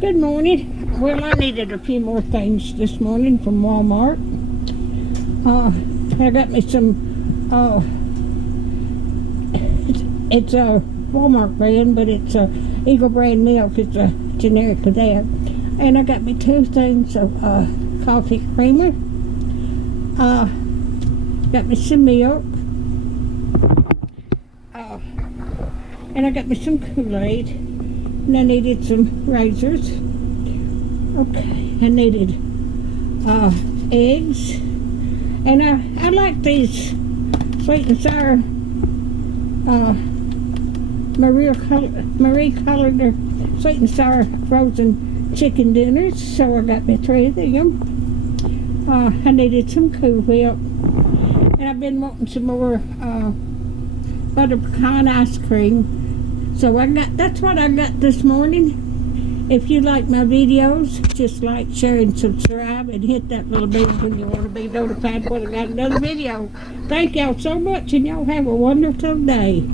Good morning. Well, I needed a few more things this morning from Walmart. I got me some, it's a Walmart brand, but it's a Eagle brand milk. It's a generic of that. And I got me two things of coffee creamer. Got me some milk. And I got me some Kool-Aid. And I needed some razors. Okay, I needed eggs. And I like these sweet and sour Marie Callender sweet and sour frozen chicken dinners. So I got me 3 of them. I needed some Cool Whip. And I've been wanting some more butter pecan ice cream. So that's what I got this morning. If you like my videos, just like, share, and subscribe, and hit that little bell when you want to be notified when I got another video. Thank y'all so much, and y'all have a wonderful day.